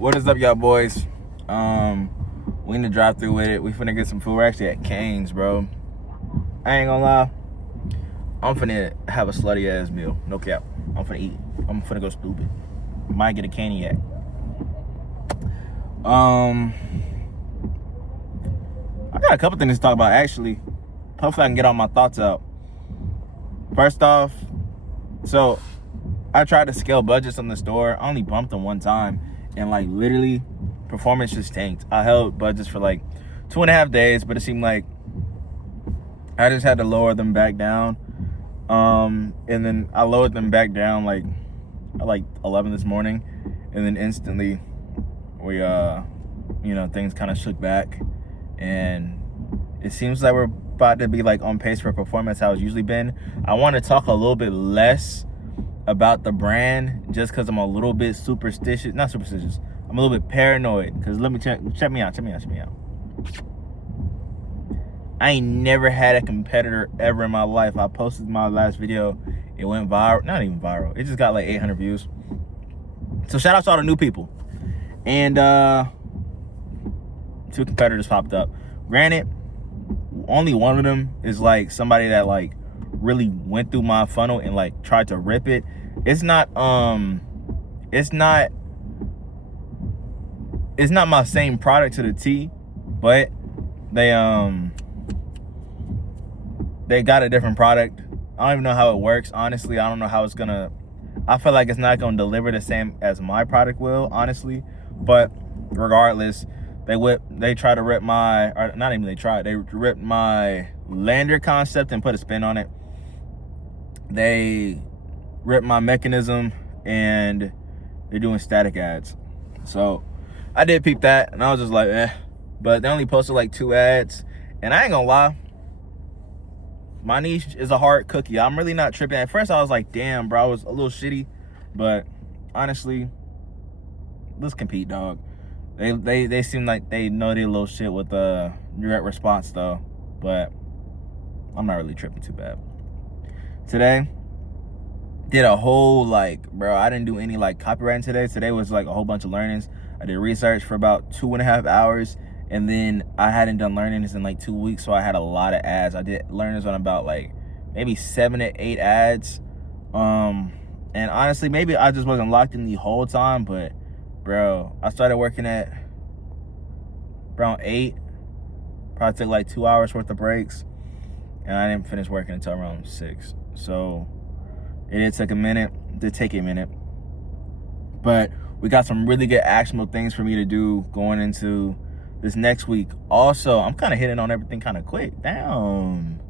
What is up, y'all boys? We in the drive-thru with it. We finna get some food. We're actually at Cane's, bro. I ain't gonna lie. I'm finna have a slutty ass meal. No cap. I'm finna eat. I'm finna go stupid. Might get a Caniac. I got a couple things to talk about actually. Hopefully I can get all my thoughts out. First off, so I tried to scale budgets on the store. I only bumped them one time, and like literally performance just tanked. I held budgets for like 2.5 days, but it seemed like I just had to lower them back down. And then I lowered them back down like at like 11 this morning, and then instantly we things kind of shook back, and it seems like we're about to be like on pace for performance how it's usually been. I want to talk a little bit less about the brand just because I'm a little bit superstitious. Not superstitious. I'm a little bit paranoid because let me check me out. I ain't never had a competitor ever in my life. I posted my last video. It went viral. Not even viral. It just got like 800 views. So shout out to all the new people. And 2 competitors popped up. Granted, only one of them is like somebody that like really went through my funnel and like tried to rip it. It's not my same product to the T, but they got a different product. I don't even know how it works. Honestly, I don't know how it's gonna. I feel like it's not gonna deliver the same as my product will, honestly. But regardless, they try to rip my, or not even they tried. They ripped my lander concept and put a spin on it. They ripped my mechanism and they're doing static ads. So I did peep that and I was just like, eh. But they only posted like 2 ads, and I ain't gonna lie, my niche is a hard cookie. I'm really not tripping. At first I was like, damn, bro, I was a little shitty, but honestly, let's compete, dog. They seem like they know their little shit with the direct response though, but I'm not really tripping too bad. Today, did a whole like, bro, I didn't do any like copywriting today. Today was like a whole bunch of learnings. I did research for about 2.5 hours, and then I hadn't done learnings in like 2 weeks, so I had a lot of ads. I did learnings on about like maybe 7 to 8 ads. And honestly, maybe I just wasn't locked in the whole time, but bro, I started working at around 8. Probably took like 2 hours worth of breaks, and I didn't finish working until around 6. So it did take a minute. But we got some really good actionable things for me to do going into this next week. Also, I'm kind of hitting on everything kind of quick. Damn.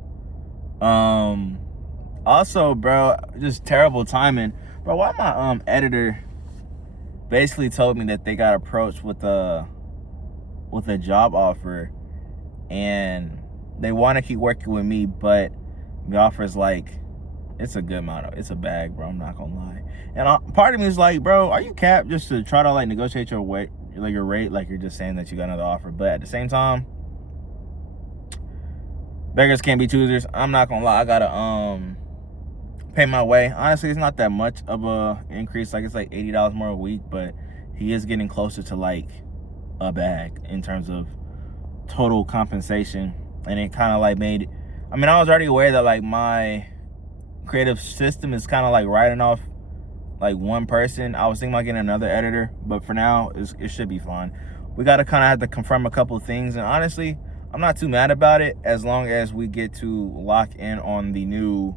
Also, bro, just terrible timing. Bro, why my editor basically told me that they got approached with a job offer, and they want to keep working with me, but the offer is like, it's a good amount. It's a bag, bro. I'm not gonna lie. And part of me is like, bro, are you capped just to try to like negotiate your rate, like you're just saying that you got another offer? But at the same time, beggars can't be choosers. I'm not gonna lie. I gotta pay my way. Honestly, it's not that much of a increase. Like it's like $80 more a week, but he is getting closer to like a bag in terms of total compensation. And it kind of like made, I mean, I was already aware that like my creative system is kind of like writing off like one person. I was thinking about getting another editor, but for now it should be fine. We gotta kind of have to confirm a couple of things, and honestly, I'm not too mad about it as long as we get to lock in on the new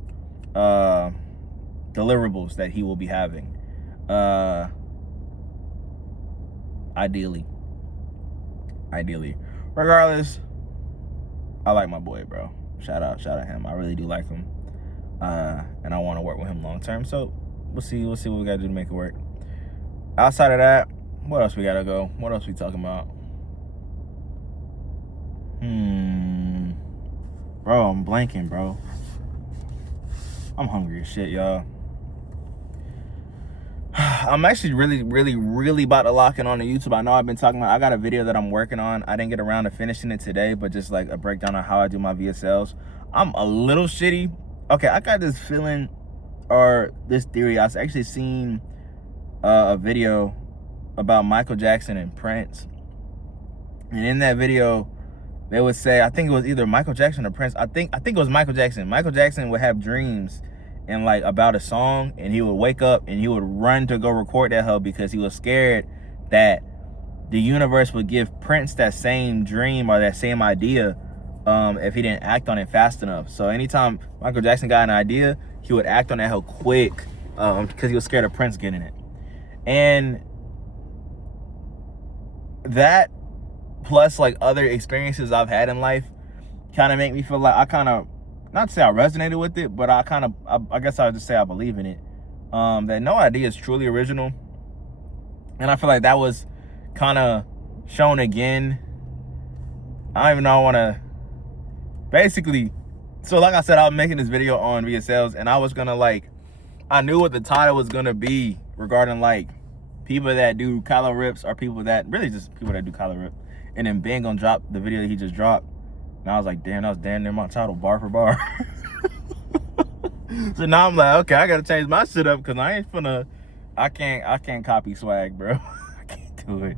deliverables that he will be having. Ideally. Regardless, I like my boy, bro. Shout out him. I really do like him. And I want to work with him long term. So we'll see what we gotta do to make it work. Outside of that, what else we gotta go? What else we talking about? Bro, I'm blanking, bro. I'm hungry as shit, y'all. I'm actually really about to lock in on the YouTube. I know I've been talking about, I got a video that I'm working on. I didn't get around to finishing it today, but just like a breakdown on how I do my VSLs. I'm a little shitty. Okay, I got this feeling, or this theory. I was actually seeing a video about Michael Jackson and Prince. And in that video, they would say, I think it was either Michael Jackson or Prince. I think it was Michael Jackson. Michael Jackson would have dreams and like about a song, and he would wake up and he would run to go record that hoe because he was scared that the universe would give Prince that same dream or that same idea if he didn't act on it fast enough. So anytime Michael Jackson got an idea, he would act on that hoe quick because he was scared of Prince getting it. And that plus like other experiences I've had in life kind of make me feel like I kind of, not to say I resonated with it, but I guess I would just say I believe in it. That no idea is truly original. And I feel like that was kind of shown again. I don't even know I want to, basically, so like I said, I was making this video on VSLs, and I was going to like, I knew what the title was going to be regarding like people that do collar rips or people that, really just people that do collar rip. And then Ben gonna drop the video that he just dropped. And I was like, damn, that was damn near my title, bar for bar. So now I'm like, okay, I gotta change my shit up because I can't copy swag, bro. I can't do it.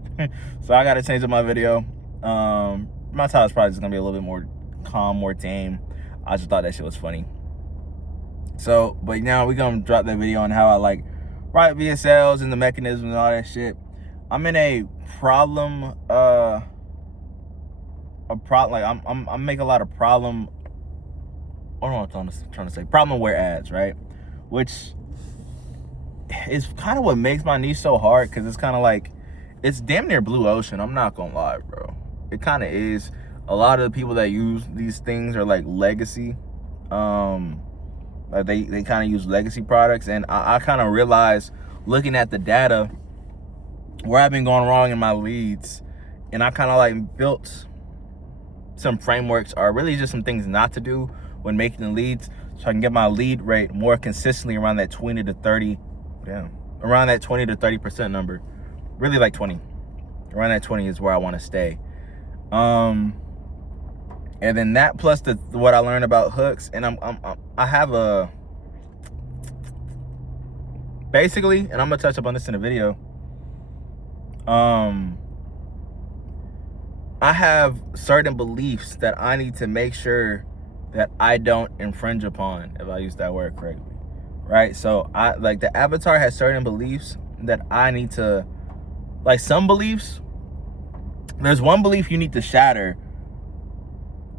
So I gotta change up my video. My title's probably just gonna be a little bit more calm, more tame. I just thought that shit was funny. So, but now we're gonna drop that video on how I like write VSLs and the mechanisms and all that shit. I'm in a problem, like I'm making a lot of problem, I don't know what I'm trying to say, problem aware ads, right? Which is kind of what makes my niche so hard, because it's kind of like, it's damn near blue ocean. I'm not gonna lie, bro. It kind of is. A lot of the people that use these things are like legacy. Like they kind of use legacy products, and I kind of realized looking at the data where I've been going wrong in my leads, and I kind of like built some frameworks, or really just some things not to do when making the leads, so I can get my lead rate more consistently around that 20 to 30, around that 20 to 30% number. Really like 20. Around that 20 is where I want to stay. And then that plus what I learned about hooks, and I have a, basically, and I'm gonna touch up on this in the video. I have certain beliefs that I need to make sure that I don't infringe upon, if I use that word correctly, right? So I like, the avatar has certain beliefs that I need to, like, some beliefs, there's one belief you need to shatter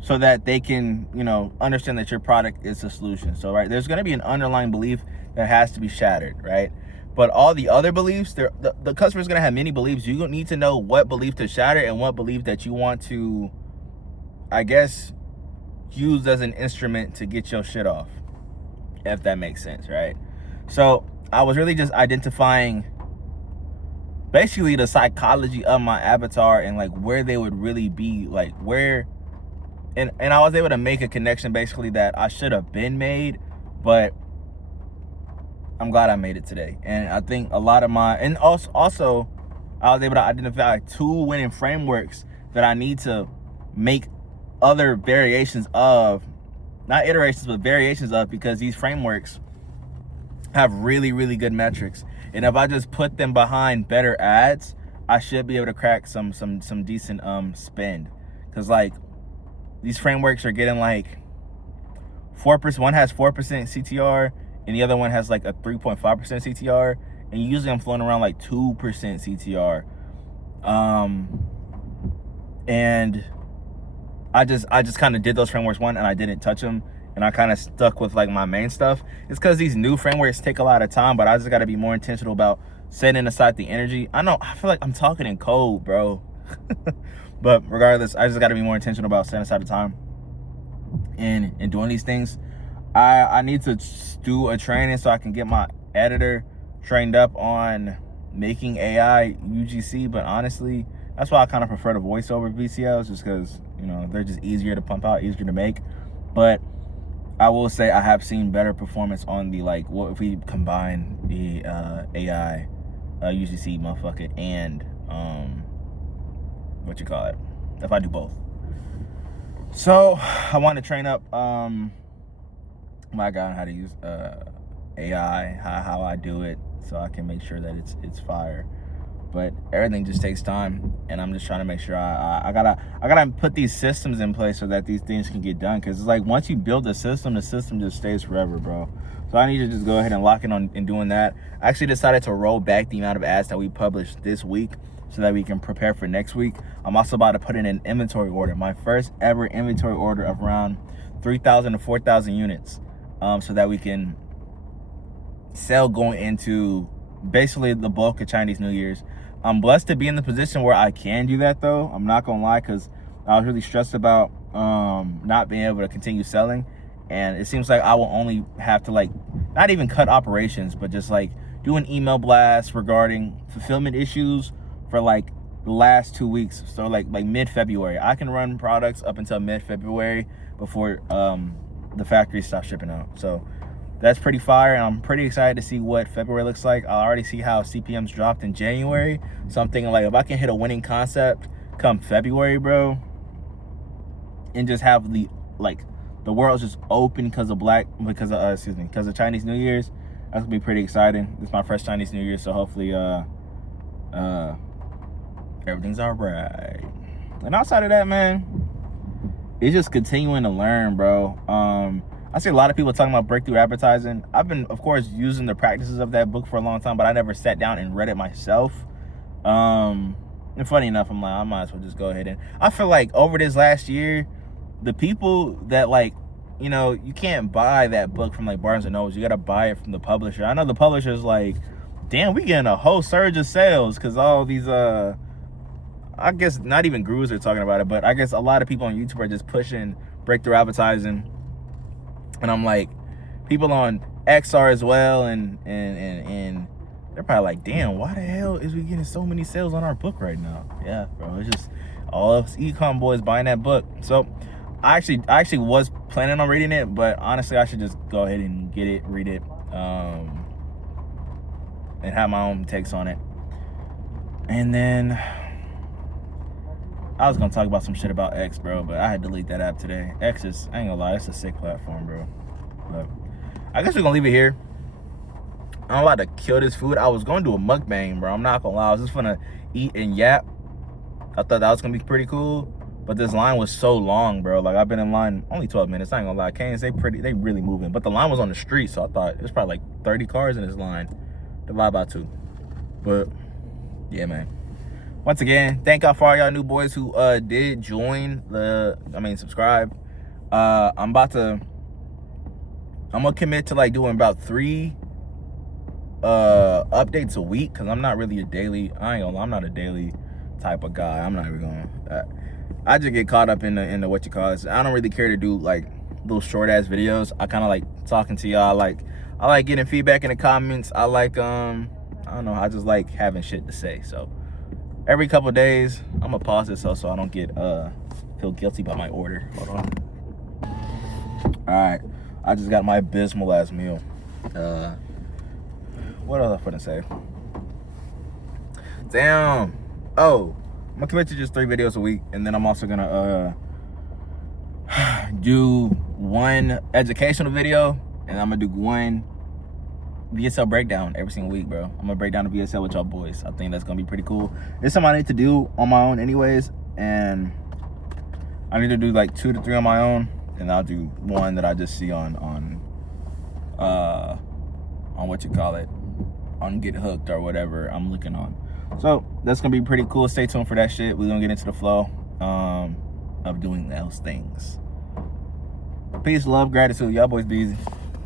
so that they can, you know, understand that your product is a solution. So, right, there's going to be an underlying belief that has to be shattered, right? But all the other beliefs, the customer's going to have many beliefs. You need to know what belief to shatter and what belief that you want to, I guess, use as an instrument to get your shit off, if that makes sense, right? So I was really just identifying basically the psychology of my avatar and like where they would really be, like where, and I was able to make a connection basically that I should have been made, but I'm glad I made it today. And I think a lot of my, and also I was able to identify 2 winning frameworks that I need to make other variations of, not iterations, but variations of, because these frameworks have really, really good metrics. And if I just put them behind better ads, I should be able to crack some decent spend. Cause like these frameworks are getting like 4%, one has 4% CTR and the other one has like a 3.5% CTR. And usually I'm floating around like 2% CTR. And I just kind of did those frameworks one and I didn't touch them, and I kind of stuck with like my main stuff. It's because these new frameworks take a lot of time, but I just got to be more intentional about setting aside the energy. I know, I feel like I'm talking in code, bro. But regardless, I just got to be more intentional about setting aside the time and doing these things. I need to do a training so I can get my editor trained up on making AI UGC, but honestly, that's why I kind of prefer the voiceover VCLs, just because, you know, they're just easier to pump out, easier to make. But I will say I have seen better performance on the, like, what if we combine the AI UGC motherfucker and what you call it, if I do both. So I want to train up my guy on how to use AI, how I do it, so I can make sure that it's fire. but everything just takes time, and I'm just trying to make sure I gotta put these systems in place so that these things can get done. Because it's like once you build the system just stays forever, bro. So I need to just go ahead and lock in on doing that. I actually decided to roll back the amount of ads that we published this week so that we can prepare for next week. I'm also about to put in an inventory order, my first ever inventory order of around 3,000 to 4,000 units, so that we can sell going into basically the bulk of Chinese New Year's. I'm blessed to be in the position where I can do that, though. I'm not gonna lie, because I was really stressed about not being able to continue selling. And it seems like I will only have to, like, not even cut operations, but just like do an email blast regarding fulfillment issues for like the last 2 weeks. So like mid-February. I can run products up until mid-February before the factory stops shipping out. So that's pretty fire, and I'm pretty excited to see what February looks like. I already see how CPMs dropped in January. So I'm thinking, like, if I can hit a winning concept come February, bro, and just have the world's just open because of Chinese New Year's, that's gonna be pretty exciting. This is my first Chinese New Year, so hopefully everything's all right. And outside of that, man, it's just continuing to learn, bro. I see a lot of people talking about breakthrough advertising. I've been, of course, using the practices of that book for a long time, but I never sat down and read it myself. And funny enough, I'm like, I might as well just go ahead and I feel like over this last year, the people that, like, you know, you can't buy that book from like Barnes and Noble. You gotta buy it from the publisher. I know the publisher's like, damn, we getting a whole surge of sales because all these I guess not even gurus are talking about it, but I guess a lot of people on YouTube are just pushing breakthrough advertising. And I'm like, people on X are as well, and they're probably like, damn, why the hell is we getting so many sales on our book right now? Yeah, bro, it's just all of us Ecom boys buying that book. So I actually was planning on reading it, but honestly, I should just go ahead and get it, read it, and have my own takes on it. And then I was gonna talk about some shit about X, bro, but I had to delete that app today. X is, I ain't gonna lie, it's a sick platform, bro. But I guess we're gonna leave it here. I'm about to kill this food. I was gonna do a mukbang, bro. I'm not gonna lie. I was just gonna eat and yap. I thought that was gonna be pretty cool, but this line was so long, bro. Like, I've been in line only 12 minutes. I ain't gonna lie. Canes, they really moving. But the line was on the street, so I thought it was probably like 30 cars in this line. Divide by 2. But yeah, man. Once again, thank y'all for all y'all new boys who did join subscribe. I'm gonna commit to like doing about 3 updates a week, because I'm not really a daily, I ain't gonna lie, I'm not a daily type of guy. I'm not even gonna, I just get caught up in the what you call it. I don't really care to do like little short ass videos. I kind of like talking to y'all. I like getting feedback in the comments. I like I don't know, I just like having shit to say. So every couple days, I'm gonna pause this so I don't get feel guilty about my order. Hold on. All right, I just got my abysmal ass meal. What else I finna say? Damn. Oh, I'm gonna commit to just 3 videos a week, and then I'm also gonna do 1 educational video, and I'm gonna do 1 VSL breakdown every single week, bro. I'm gonna break down the VSL with y'all boys. I think that's gonna be pretty cool. It's something I need to do on my own anyways, and I need to do like 2 to 3 on my own, and I'll do 1 that I just see on what you call it, on Get Hooked or whatever I'm looking on. So that's gonna be pretty cool. Stay tuned for that shit. We're gonna get into the flow of doing those things. Peace, love, gratitude. Y'all boys be easy.